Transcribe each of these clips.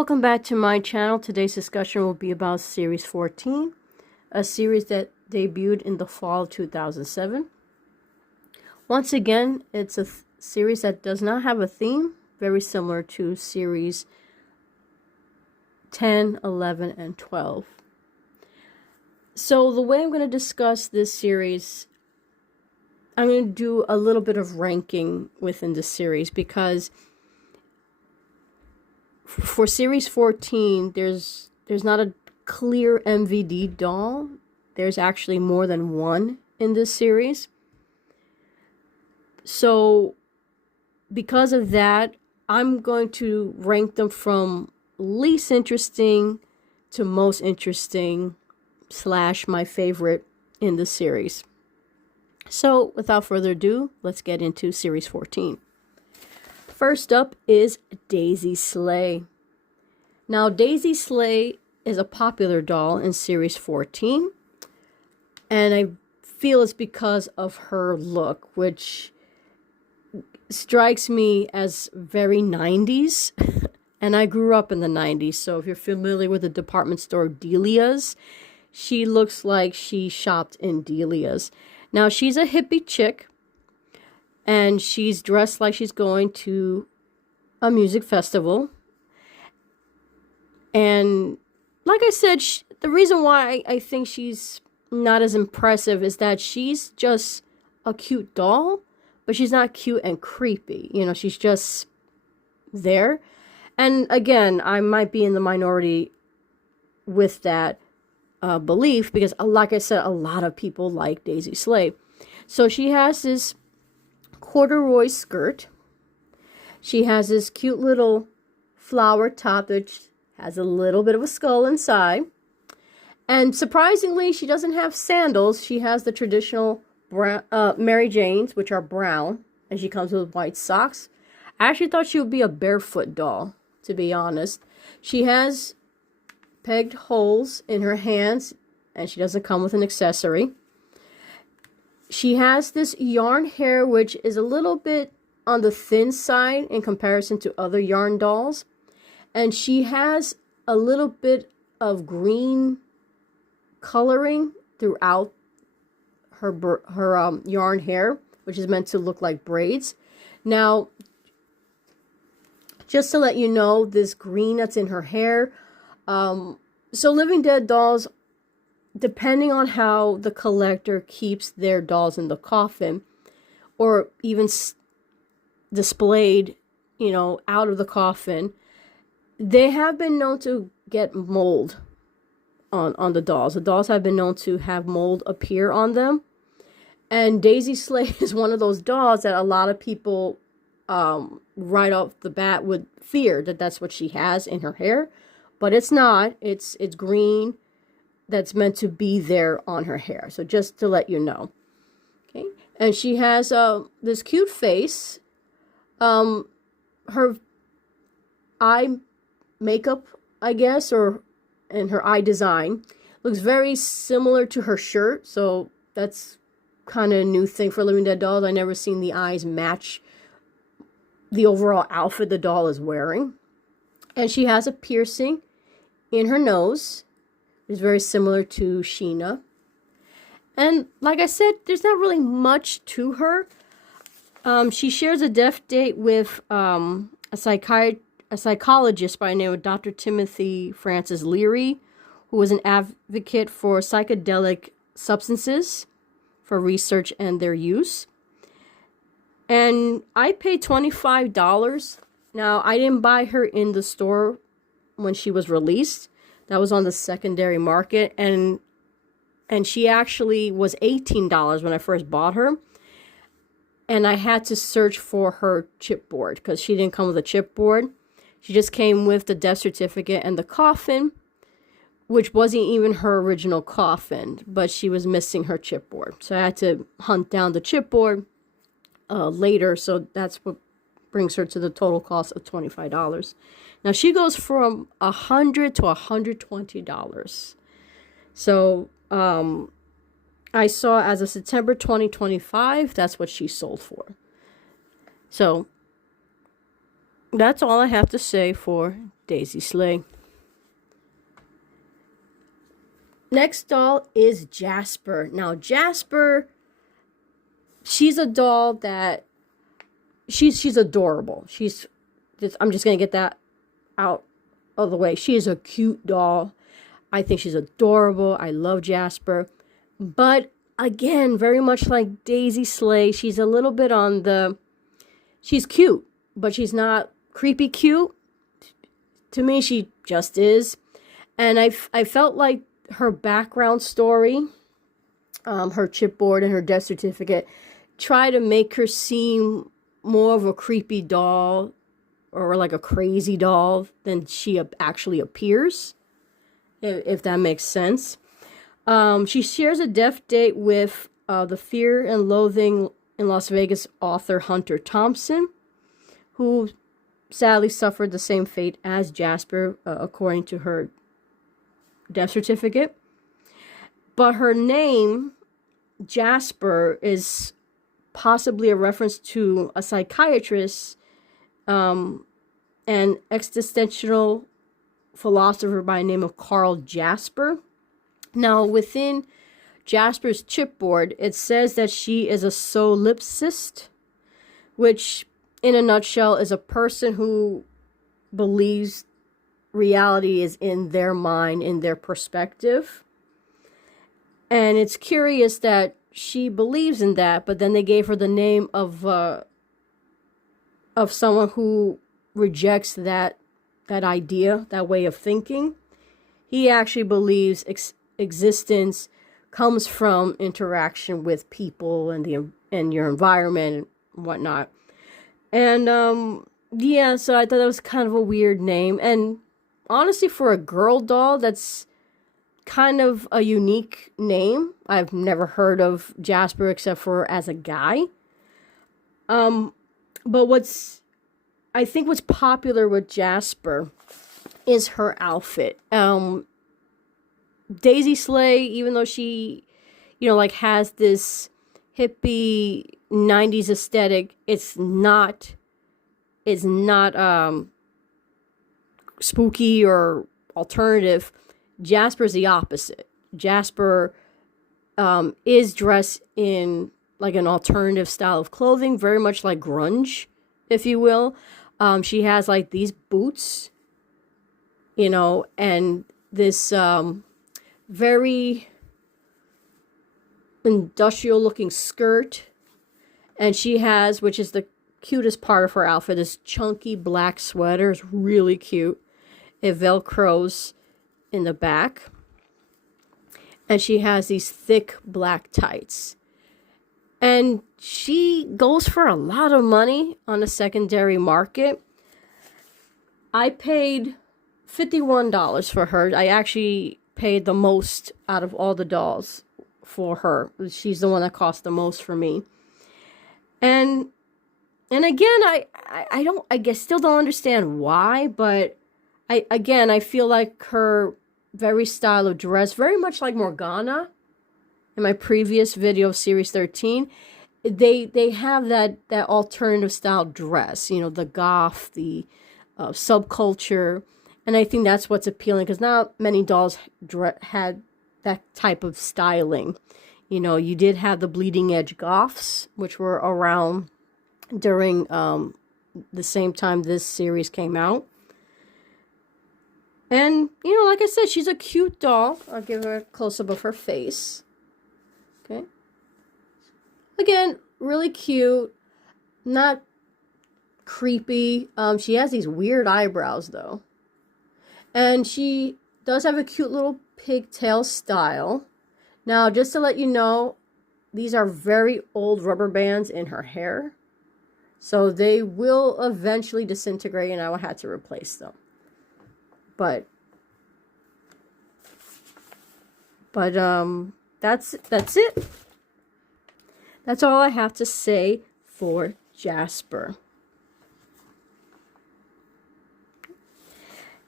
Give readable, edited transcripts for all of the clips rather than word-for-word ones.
Welcome back to my channel. Today's discussion will be about Series 14, a series that debuted in the fall of 2007. Once again, it's a series that does not have a theme, very similar to Series 10, 11, and 12. So the way I'm going to discuss this series, I'm going to do a little bit of ranking within the series because for Series 14, there's not a clear MVD doll. There's actually more than one in this series. So because of that, I'm going to rank them from least interesting to most interesting / my favorite in the series. So without further ado, let's get into Series 14. First up is Daisy Slay. Now, Daisy Slay is a popular doll in Series 14, and I feel it's because of her look, which strikes me as very 90s, and I grew up in the 90s, so if you're familiar with the department store Delia's, she looks like she shopped in Delia's. Now, she's a hippie chick, and she's dressed like she's going to a music festival. And like I said, the reason why I think she's not as impressive is that she's just a cute doll, but she's not cute and creepy. You know, she's just there. And again, I might be in the minority with that belief because, like I said, a lot of people like Daisy Slay. So she has this corduroy skirt. She has this cute little flower top that has a little bit of a skull inside. And surprisingly, she doesn't have sandals. She has the traditional Mary Janes, which are brown, and she comes with white socks. I actually thought she would be a barefoot doll, to be honest. She has pegged holes in her hands, and she doesn't come with an accessory. She has this yarn hair, which is a little bit on the thin side in comparison to other yarn dolls. And she has a little bit of green coloring throughout her yarn hair, which is meant to look like braids. Now, just to let you know, this green that's in her hair, so Living Dead dolls, depending on how the collector keeps their dolls in the coffin, or even displayed, you know, out of the coffin, they have been known to get mold on the dolls. The dolls have been known to have mold appear on them. And Daisy Slay is one of those dolls that a lot of people right off the bat would fear that that's what she has in her hair. But it's not. It's green that's meant to be there on her hair. So just to let you know. Okay. And she has this cute face. Her eye makeup, I guess, and her eye design looks very similar to her shirt. So that's kind of a new thing for Living Dead dolls. I never seen the eyes match the overall outfit the doll is wearing. And she has a piercing in her nose. It's very similar to Sheena. And like I said, there's not really much to her. She shares a death date with a psychologist by the name of Dr. Timothy Francis Leary, who was an advocate for psychedelic substances for research and their use. And I paid $25. Now, I didn't buy her in the store when she was released. That was on the secondary market. And she actually was $18 when I first bought her. And I had to search for her chipboard because she didn't come with a chipboard. She just came with the death certificate and the coffin, which wasn't even her original coffin, but she was missing her chipboard. So I had to hunt down the chipboard later. So that's what brings her to the total cost of $25. Now she goes from $100 to $120. So I saw as of September 2025, that's what she sold for. So that's all I have to say for Daisy Slay. Next doll is Jasper. Now, Jasper, she's a doll that she's adorable. I'm just gonna get that out of the way. She is a cute doll. I think she's adorable. I love Jasper. But again, very much like Daisy Slay, she's a little bit on the... She's cute, but she's not creepy cute. To me, she just is. And I felt like her background story, her chipboard and her death certificate, try to make her seem more of a creepy doll or like a crazy doll than she actually appears, if that makes sense. She shares a death date with the Fear and Loathing in Las Vegas author Hunter Thompson, who sadly suffered the same fate as Jasper, according to her death certificate. But her name, Jasper, is possibly a reference to a psychiatrist and existential philosopher by the name of Carl Jasper. Now, within Jasper's chipboard, it says that she is a solipsist, which, in a nutshell, is a person who believes reality is in their mind, in their perspective. And it's curious that she believes in that, but then they gave her the name of someone who rejects that idea, that way of thinking. He actually believes existence comes from interaction with people and your environment and whatnot. And yeah, so I thought that was kind of a weird name. And honestly, for a girl doll, that's kind of a unique name. I've never heard of Jasper except for as a guy. But I think what's popular with Jasper is her outfit. Daisy Slay, even though she, like has this hippie 90s aesthetic, it's not spooky or alternative. Jasper's the opposite. Jasper is dressed in like an alternative style of clothing, very much like grunge, if you will. She has like these boots, and this very industrial looking skirt. And she has, which is the cutest part of her outfit, this chunky black sweater. It's really cute. It velcros in the back. And she has these thick black tights. And she goes for a lot of money on the secondary market. I paid $51 for her. I actually paid the most out of all the dolls for her. She's the one that cost the most for me. And again, I guess still don't understand why, but I feel like her very style of dress, very much like Morgana in my previous video of series 13, they have that alternative style dress, the goth, the subculture. And I think that's what's appealing, because not many dolls had that type of styling. You did have the bleeding edge goths, which were around during the same time this series came out. And, like I said, she's a cute doll. I'll give her a close-up of her face. Okay. Again, really cute. Not creepy. She has these weird eyebrows, though. And she does have a cute little pigtail style. Now, just to let you know, these are very old rubber bands in her hair. So they will eventually disintegrate and I will have to replace them. But that's it. That's all I have to say for Jasper.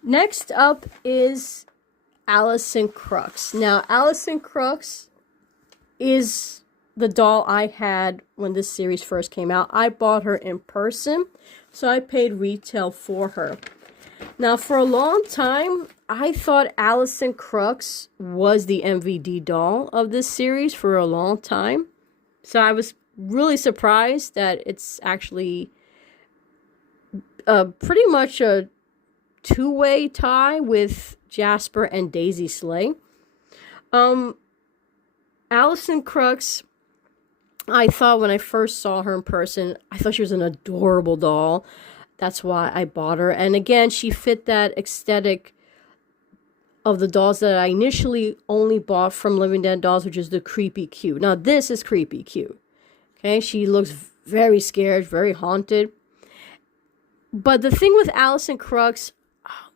Next up is Allison Crux. Now, Allison Crux is the doll I had when this series first came out. I bought her in person, so I paid retail for her. Now, for a long time, I thought Allison Crux was the MVD doll of this series for a long time. So I was really surprised that it's actually pretty much a two-way tie with Jasper and Daisy Slay. Allison Crux, I thought when I first saw her in person, I thought she was an adorable doll. That's why I bought her. And again, she fit that aesthetic of the dolls that I initially only bought from Living Dead Dolls, which is the creepy cute. Now, this is creepy cute. Okay, she looks very scared, very haunted. But the thing with Allison Crux,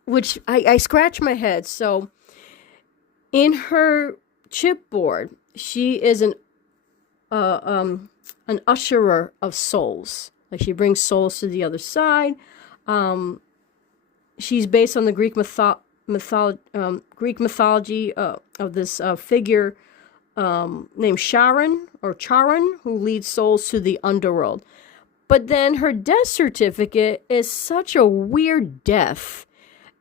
which I scratch my head. So, in her chipboard, she is an usherer of souls. Like, she brings souls to the other side. She's based on the Greek mythology of this figure named Charon, who leads souls to the underworld. But then her death certificate is such a weird death,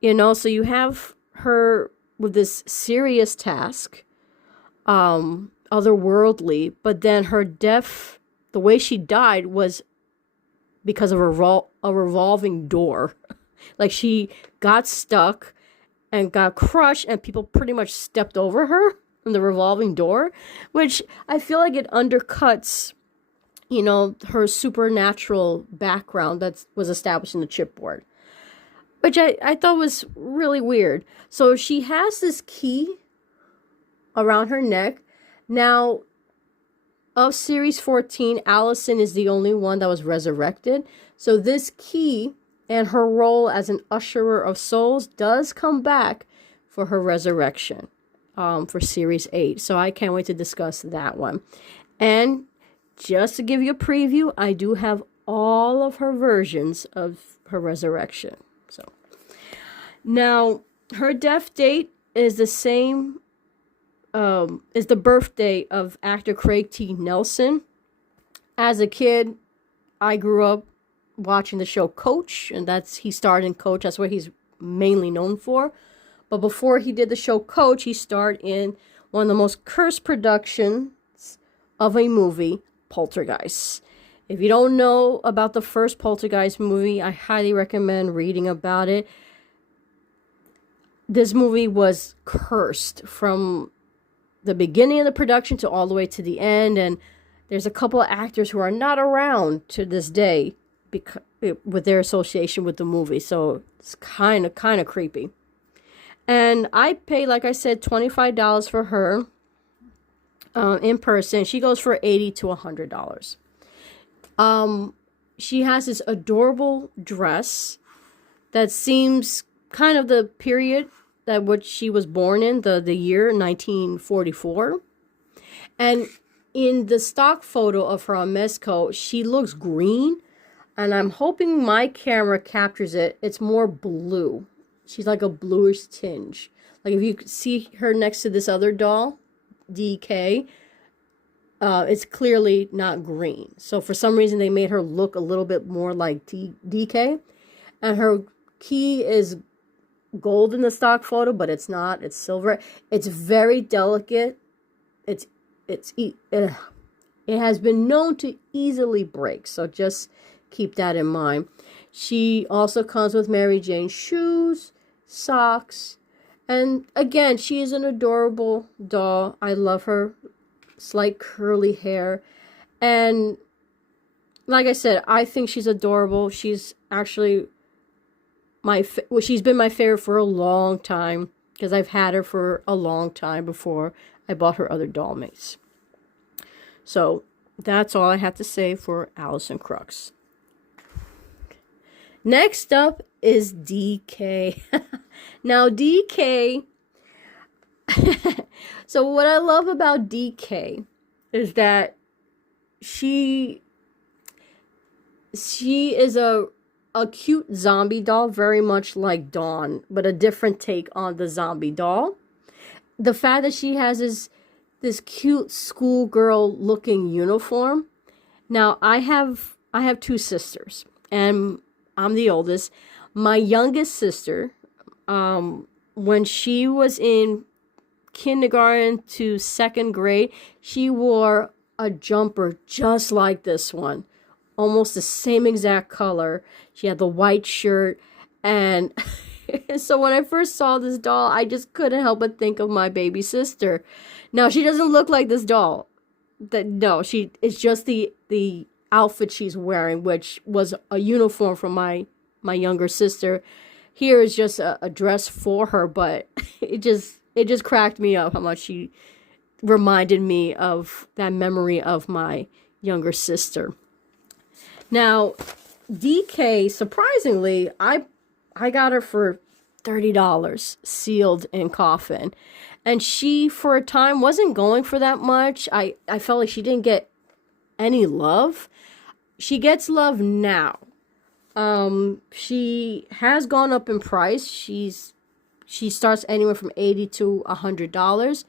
so you have her with this serious task, otherworldly, but then her death, the way she died was because of a revolving door. Like, she got stuck and got crushed, and people pretty much stepped over her in the revolving door, which I feel like it undercuts, her supernatural background that was established in the chipboard, which I thought was really weird. So she has this key around her neck. Now, of Series 14, Allison is the only one that was resurrected. So this key and her role as an usherer of souls does come back for her resurrection for Series 8. So I can't wait to discuss that one. And just to give you a preview, I do have all of her versions of her resurrection. So now, her death date is the same, is the birthday of actor Craig T. Nelson. As a kid, I grew up watching the show Coach, and he starred in Coach. That's what he's mainly known for. But before he did the show Coach, he starred in one of the most cursed productions of a movie, Poltergeist. If you don't know about the first Poltergeist movie, I highly recommend reading about it. This movie was cursed from the beginning of the production to all the way to the end, and there's a couple of actors who are not around to this day because with their association with the movie, so it's kind of creepy. And I paid, like I said, $25 for her in person. She goes for $80 to $100. She has this adorable dress that seems kind of the period that what she was born in, the year 1944. And in the stock photo of her on Mezco, she looks green, and I'm hoping my camera captures it. It's more blue. She's like a bluish tinge. Like, if you see her next to this other doll, DK, it's clearly not green. So for some reason, they made her look a little bit more like DK. And her key is gold in the stock photo, but it's not. It's silver. It's very delicate. It has been known to easily break. So just keep that in mind. She also comes with Mary Jane shoes, socks, and again, she is an adorable doll. I love her slight curly hair, and like I said, I think she's adorable. She's actually she's been my favorite for a long time because I've had her for a long time before I bought her other doll mates. So that's all I have to say for Allison Crux. Next up is DK. Now, DK, so what I love about DK is that she is a cute zombie doll, very much like Dawn, but a different take on the zombie doll. The fact that she has this cute schoolgirl looking uniform. Now, I have two sisters, and I'm the oldest. My youngest sister, when she was in kindergarten to second grade, she wore a jumper just like this one, almost the same exact color. She had the white shirt, and so when I first saw this doll, I just couldn't help but think of my baby sister. Now, she doesn't look like this doll. No, it's just the outfit she's wearing, which was a uniform from my younger sister. Here is just a dress for her, but it just cracked me up how much she reminded me of that memory of my younger sister. Now, DK, surprisingly, I got her for $30, sealed in coffin. And she, for a time, wasn't going for that much. I felt like she didn't get any love. She gets love now. She has gone up in price. She starts anywhere from $80 to $100.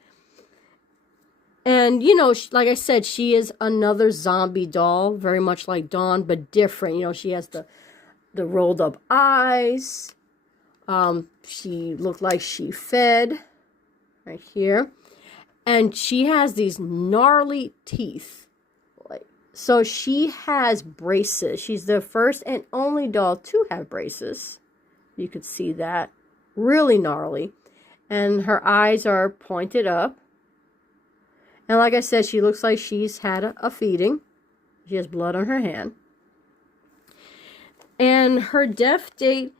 And, you know, like I said, she is another zombie doll, very much like Dawn, but different. You know, she has the rolled up eyes. She looked like she fed right here. And she has these gnarly teeth. So she has braces. She's the first and only doll to have braces. You could see that. Really gnarly. And her eyes are pointed up. And like I said, she looks like she's had a feeding. She has blood on her hand. And her death date,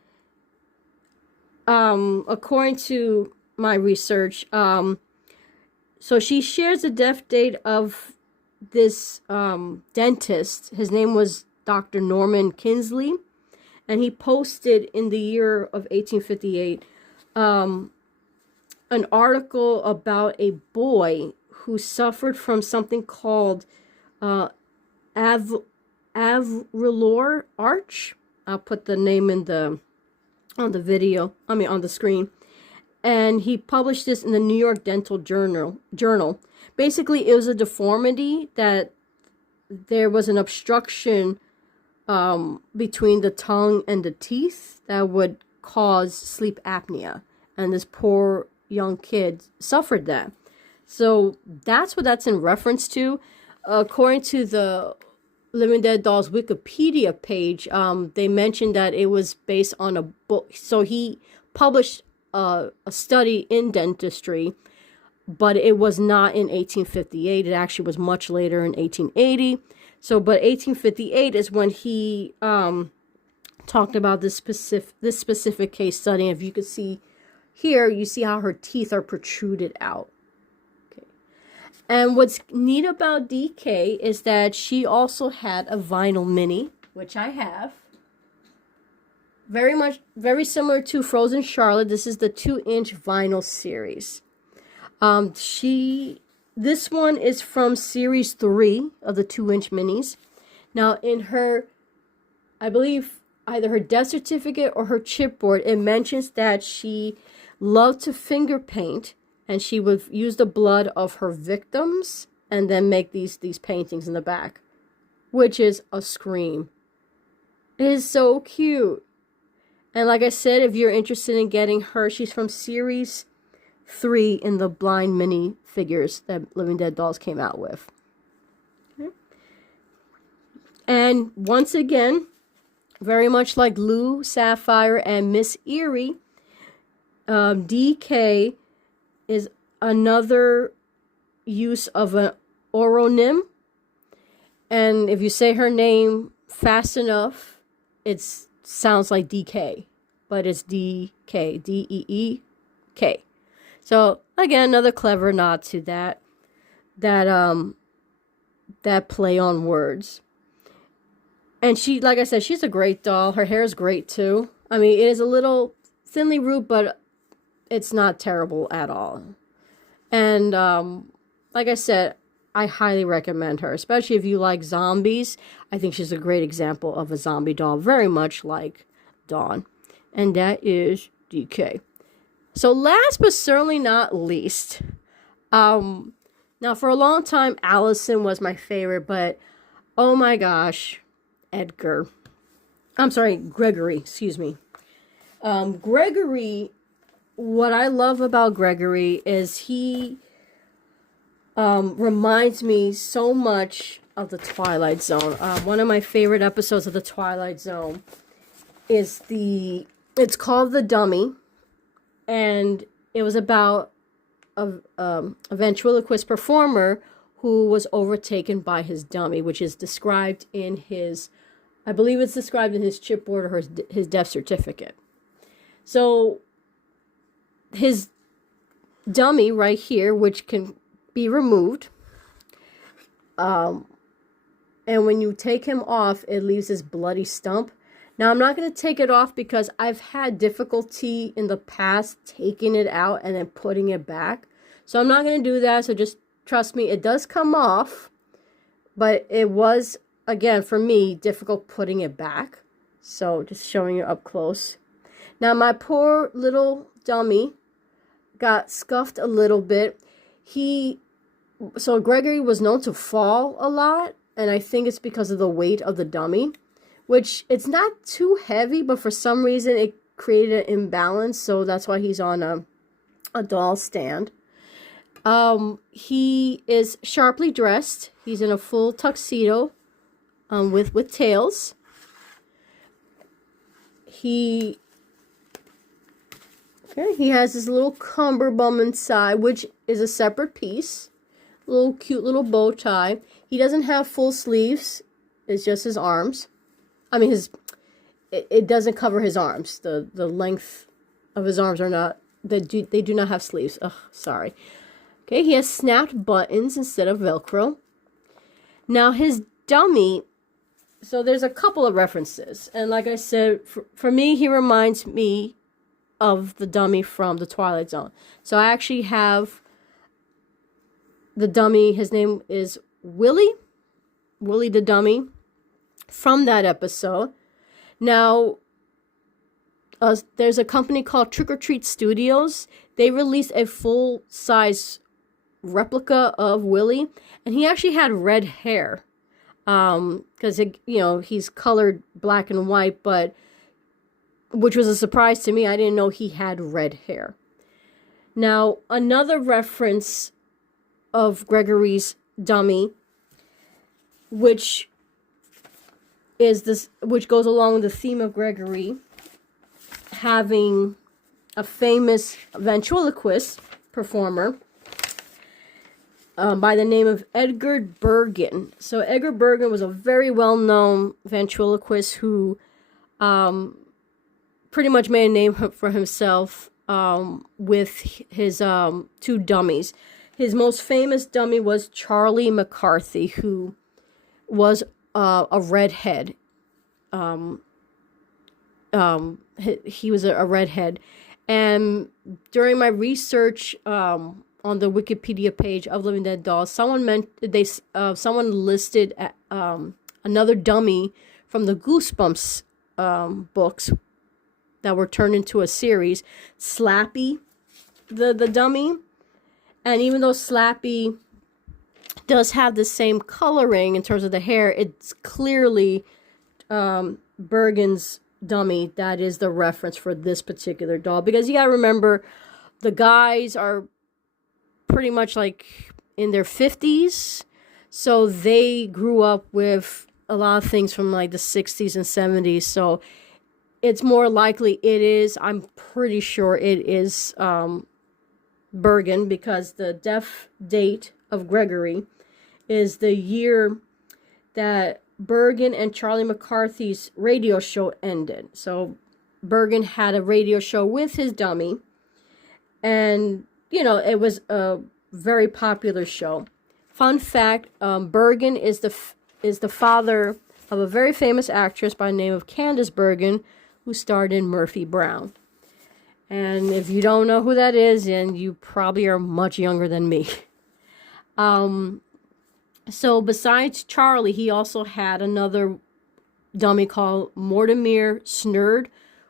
according to my research, so she shares the death date of this dentist. His name was Dr. Norman Kinsley. And he posted in the year of 1858 an article about a boy who suffered from something called alveolar arch. I'll put the name on the screen. And he published this in the New York Dental Journal. Basically, it was a deformity that there was an obstruction between the tongue and the teeth that would cause sleep apnea. And this poor young kid suffered that. So that's what that's in reference to. According to the Living Dead Dolls Wikipedia page, they mentioned that it was based on a book. So he published a study in dentistry, but it was not in 1858. It actually was much later in 1880. So, but 1858 is when he talked about this specific case study. If you could see here, you see how her teeth are protruded out. And what's neat about DK is that she also had a vinyl mini, which I have. Very similar to Frozen Charlotte. This is the 2-inch vinyl series. This one is from series 3 of the 2-inch minis. Now in her, I believe either her death certificate or her chipboard, it mentions that she loved to finger paint. And she would use the blood of her victims and then make these paintings in the back, which is a scream. It is so cute. And like I said, if you're interested in getting her, she's from series 3 in the blind mini figures that Living Dead Dolls came out with. Okay. And once again, very much like Lou, Sapphire, and Miss Eerie, DK is another use of an oronym. And if you say her name fast enough, it sounds like DK. But it's DK, D-E-E-K. So, again, another clever nod to that play on words. And she, like I said, she's a great doll. Her hair is great, too. I mean, it is a little thinly root, but it's not terrible at all. And like I said, I highly recommend her, especially if you like zombies. I think she's a great example of a zombie doll, very much like Dawn. And that is DK. So last but certainly not least, now for a long time, Allison was my favorite, but oh my gosh, Gregory, excuse me. Gregory, what I love about Gregory is he reminds me so much of the Twilight Zone. One of my favorite episodes of the Twilight Zone is it's called The Dummy, and it was about a ventriloquist performer who was overtaken by his dummy, which is described in I believe it's described in his chipboard or his death certificate. So his dummy right here, which can be removed, and when you take him off, it leaves this bloody stump. Now, I'm not going to take it off because I've had difficulty in the past taking it out and then putting it back. So I'm not going to do that. So just trust me, it does come off. But it was, again, for me, difficult putting it back. So just showing you up close. Now, my poor little dummy got scuffed a little bit. So Gregory was known to fall a lot. And I think it's because of the weight of the dummy. Which, it's not too heavy, but for some reason it created an imbalance, so that's why he's on a doll stand. He is sharply dressed. He's in a full tuxedo with tails. He has this little cummerbund inside, which is a separate piece. Cute little bow tie. He doesn't have full sleeves. It's just his arms. I mean, it doesn't cover his arms. The length of his arms are not, they do not have sleeves. Ugh, sorry. Okay, he has snapped buttons instead of Velcro. Now, his dummy, so there's a couple of references. And like I said, for me, he reminds me of the dummy from the Twilight Zone. So I actually have the dummy, his name is Willie the dummy, from that episode. Now, there's a company called Trick or Treat Studios. They released a full-size replica of Willie, and he actually had red hair. Because he's colored black and white, but which was a surprise to me. I didn't know he had red hair. Now, another reference of Gregory's dummy, which goes along with the theme of Gregory having a famous ventriloquist performer by the name of Edgar Bergen. So Edgar Bergen was a very well-known ventriloquist who pretty much made a name for himself with his two dummies. His most famous dummy was Charlie McCarthy, who was a redhead. He was a redhead, and during my research on the Wikipedia page of Living Dead Dolls, someone listed another dummy from the Goosebumps books that were turned into a series, Slappy, the dummy, and even though Slappy does have the same coloring in terms of the hair, it's clearly Bergen's dummy that is the reference for this particular doll. Because you gotta remember, the guys are pretty much like in their 50s, so they grew up with a lot of things from like the 60s and 70s, so it's more likely I'm pretty sure it is Bergen, because the death date of Gregory is the year that Bergen and Charlie McCarthy's radio show ended. So Bergen had a radio show with his dummy, and it was a very popular show. Fun fact: Bergen is the father of a very famous actress by the name of Candice Bergen, who starred in Murphy Brown. And if you don't know who that is, then you probably are much younger than me. So besides Charlie, he also had another dummy called Mortimer Snurd,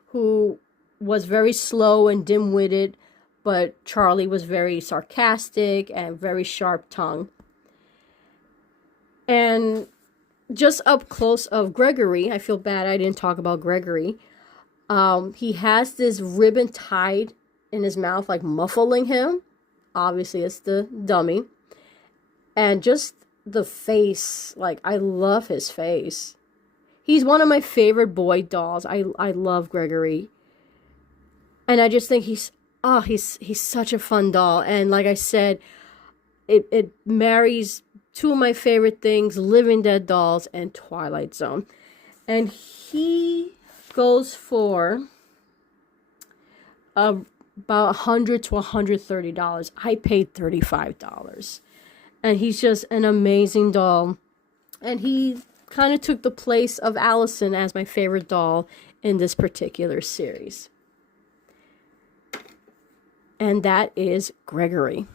who was very slow and dim-witted, but Charlie was very sarcastic and very sharp-tongued. And just up close of Gregory, I feel bad I didn't talk about Gregory. He has this ribbon tied in his mouth, like muffling him. Obviously, it's the dummy. And just the face, like, I love his face. He's one of my favorite boy dolls. I love Gregory. And I just think he's such a fun doll. And like I said, it marries two of my favorite things, Living Dead dolls and Twilight Zone. And he goes for about $100 to $130. I paid $35. And he's just an amazing doll. And he kind of took the place of Allison as my favorite doll in this particular series. And that is Gregory.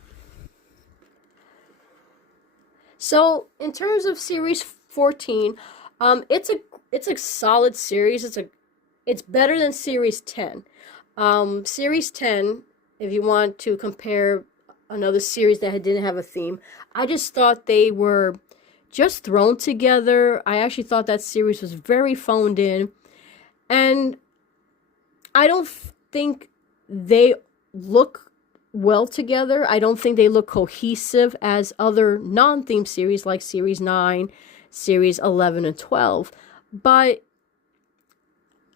So in terms of series 14, it's a solid series. It's better than series 10. Series 10, if you want to compare another series that didn't have a theme, I just thought they were just thrown together. I actually thought that series was very phoned in, and I don't think they look well together. I don't think they look cohesive as other non-theme series like series 9, series 11, and 12. But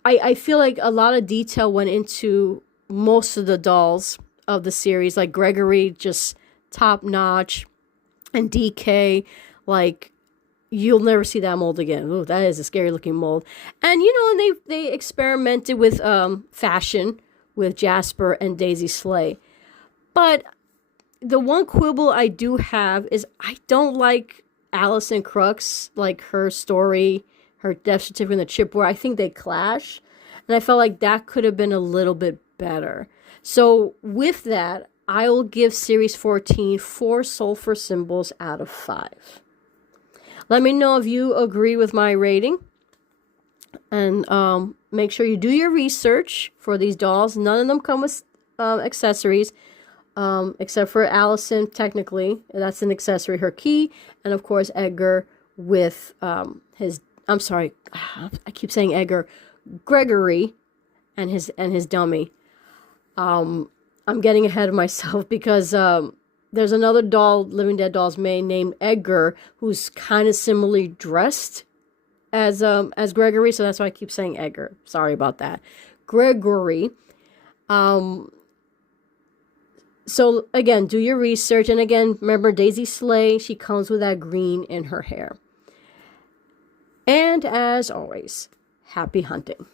I feel like a lot of detail went into most of the dolls of the series, like Gregory, just top notch, and DK, like, you'll never see that mold again. Ooh, that is a scary looking mold. And they experimented with fashion with Jasper and Daisy Slay. But the one quibble I do have is I don't like Alison Crux, like her story, her death certificate, and the chipboard. I think they clash, and I felt like that could have been a little bit better. So with that, I will give series 14 4 sulfur symbols out of 5. Let me know if you agree with my rating. And make sure you do your research for these dolls. None of them come with accessories, except for Allison, technically. That's an accessory, her key. And, of course, Edgar with his... I'm sorry, I keep saying Edgar. Gregory and his dummy. I'm getting ahead of myself because there's another doll, Living Dead Dolls named Edgar, who's kind of similarly dressed as Gregory, so that's why I keep saying Edgar. Sorry about that. Gregory. So again, do your research, and again, remember Daisy Slay, she comes with that green in her hair. And as always, happy hunting.